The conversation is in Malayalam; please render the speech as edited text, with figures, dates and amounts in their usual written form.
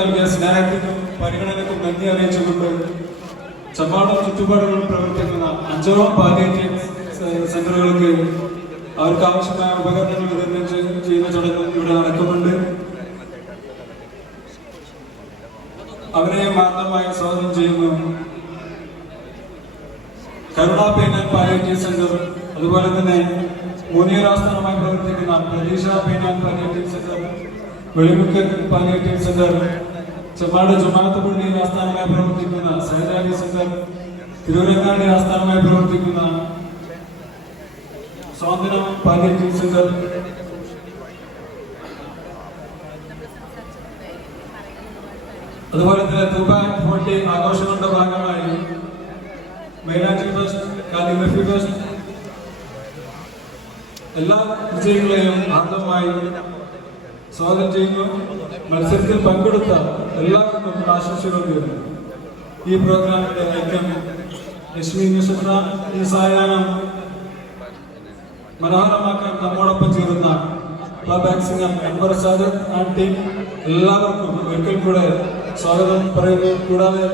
സ്നേഹത്തിനും പരിഗണനക്കും നന്ദി അറിയിച്ചുകൊണ്ട് ചമ്പാടും ചുറ്റുപാടുകളിൽ പ്രവർത്തിക്കുന്ന 5ഓളം പാലിയേറ്റീവ് സെന്ററുകൾക്ക് അവർക്ക് ആവശ്യമായ ഉപകരണങ്ങൾ വിതരണം ചെയ്യുന്ന ചടങ്ങ് ഇവിടെ നടക്കുന്നുണ്ട്. അവരെ മാത്രമായി സ്വാഗതം ചെയ്യുന്നു. Karuna pain and palliative centre, അതുപോലെ തന്നെ മുനീർ ആസ്ഥാനമായി പ്രവർത്തിക്കുന്ന Pratheeksha pain and palliative centre, Velimukku palliative centre, Chambad ജമാഅത്ത് പള്ളിയിൽ ആസ്ഥാനമായി പ്രവർത്തിക്കുന്ന സൈദാലി സെന്റർ, തിരുവരങ്ങാടി ആസ്ഥാനമായി പ്രവർത്തിക്കുന്ന സ്വാതന്ത്ര്യം പാലിയേറ്റീവ് സെന്റർ, അതുപോലെ തന്നെ ദുബായ് 40 ആഘോഷങ്ങളുടെ ഭാഗമായി മൈലാഞ്ചി ഫെസ്റ്റ്, കാലിഗ്രഫി ഫെസ്റ്റ്, എല്ലാ വിജയികളെയും ആദ്യമായി സ്വാഗതം ചെയ്യുന്നു. മത്സരത്തിൽ പങ്കെടുത്ത എല്ലാവർക്കും ആശംസകൾ നേരുന്നു. ഈ പ്രോഗ്രാമിന്റെ ഐക്യം ലക്ഷ്മി നിഷത്ര ഈ സായാഹ്നം മനോഹരമാക്കാൻ നമ്മോടൊപ്പം ചേരുന്ന club singer Anwar Sadath and team എല്ലാവർക്കും ഒരിക്കൽ കൂടെ സ്വാഗതം പറയുന്നു. കൂടാതെ